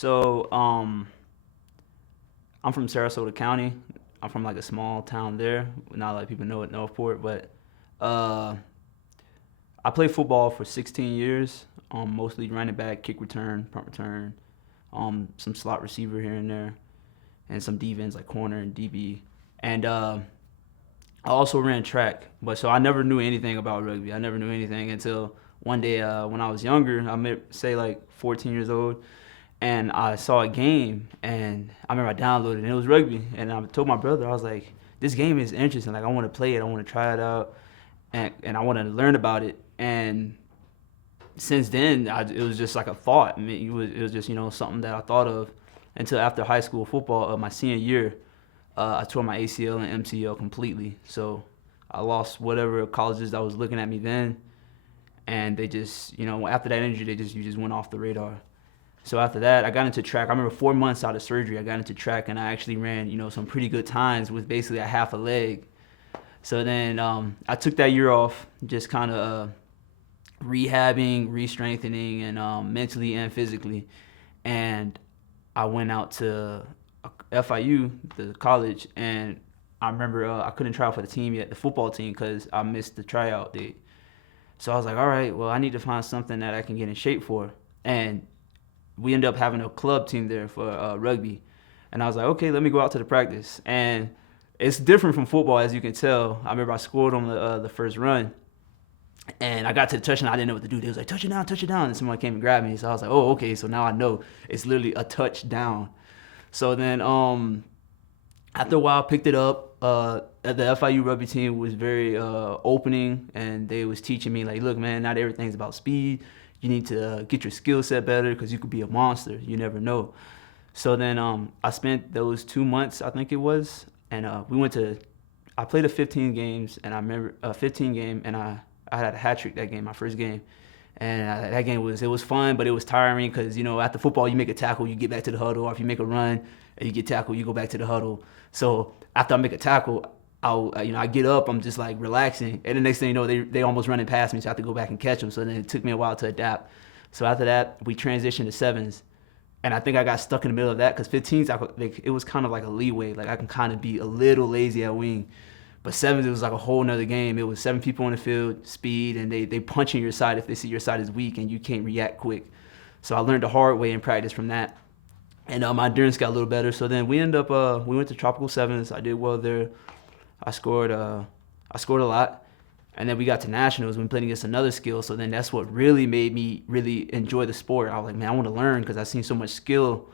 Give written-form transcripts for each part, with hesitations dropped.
So, I'm from Sarasota County. I'm from like a small town there. Not a lot of people know it, Northport, but uh, I played football for 16 years. Mostly running back, kick return, punt return, some slot receiver here and there, and some defense like corner and DB. And I also ran track, but so I never knew anything about rugby. I never knew anything until one day when I was younger. I may say like 14 years old, and I saw a game, and I remember I downloaded it, and it was rugby. And I told my brother, I was like, "This game is interesting. Like I want to play it. I want to try it out, and I want to learn about it." And since then, it was just like a thought. I mean, it was just something that I thought of until after high school football, my senior year. I tore my ACL and MCL completely. So I lost whatever colleges that was looking at me then, and they just, after that injury, you just went off the radar. So after that, I got into track. I remember 4 months out of surgery, I got into track, and I actually ran, some pretty good times with basically a half a leg. So then I took that year off, just kind of rehabbing, re-strengthening, and mentally and physically. And I went out to FIU, the college, and I remember I couldn't try out for the team yet, the football team, because I missed the tryout date. So I was like, all right, well, I need to find something that I can get in shape for. And we ended up having a club team there for rugby. And I was like, okay, let me go out to the practice. And it's different from football, as you can tell. I remember I scored on the first run, and I got to the touchdown. I didn't know what to do. They was like, touch it down. And someone came and grabbed me. So I was like, oh, okay. So now I know it's literally a touchdown. So then after a while, I picked it up. The FIU rugby team was very opening, and they was teaching me, like, look, man, not everything's about speed. You need to get your skill set better because you could be a monster. You never know. So then I spent those 2 months, I think it was, and I played a 15 games, and I remember a 15 game, and I had a hat trick that game, my first game. And that game was fun, but it was tiring because, after football, you make a tackle, you get back to the huddle. Or if you make a run and you get tackled, you go back to the huddle. So after I make a tackle, I get up, I'm just like relaxing. And the next thing you know, they almost running past me, so I have to go back and catch them. So then it took me a while to adapt. So after that, we transitioned to sevens. And I think I got stuck in the middle of that because 15s, it was kind of like a leeway. Like I can kind of be a little lazy at wing. But sevens, it was like a whole nother game. It was 7 people on the field, speed, and they punching your side if they see your side is weak and you can't react quick. So I learned the hard way in practice from that. And my endurance got a little better. So then we went to Tropical Sevens. I did well there. I scored a lot. And then we got to nationals. We played against another skill. So then that's what really made me really enjoy the sport. I was like, man, I want to learn because I seen so much skill.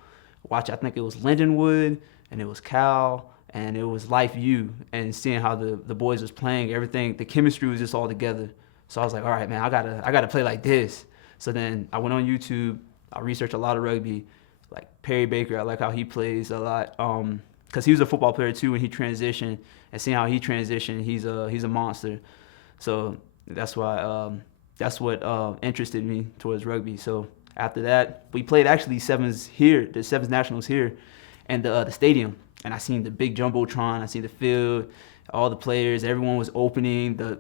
I think it was Lindenwood and it was Cal and it was Life U, and seeing how the boys was playing, everything, the chemistry was just all together. So I was like, all right, man, I gotta play like this. So then I went on YouTube. I researched a lot of rugby, like Perry Baker. I like how he plays a lot, because he was a football player too when he transitioned, and seeing how he transitioned, he's a monster. So that's what interested me towards rugby. So after that, we played actually sevens here, the sevens nationals here, and the stadium. And I seen the big jumbotron. I seen the field, all the players. Everyone was opening. The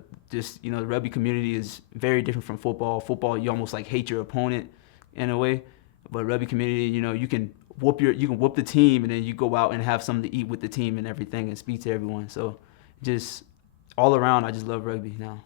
rugby community is very different from football. Football, you almost like hate your opponent in a way, but rugby community, you can whoop the team, and then you go out and have something to eat with the team and everything, and speak to everyone. So just all around, I just love rugby now.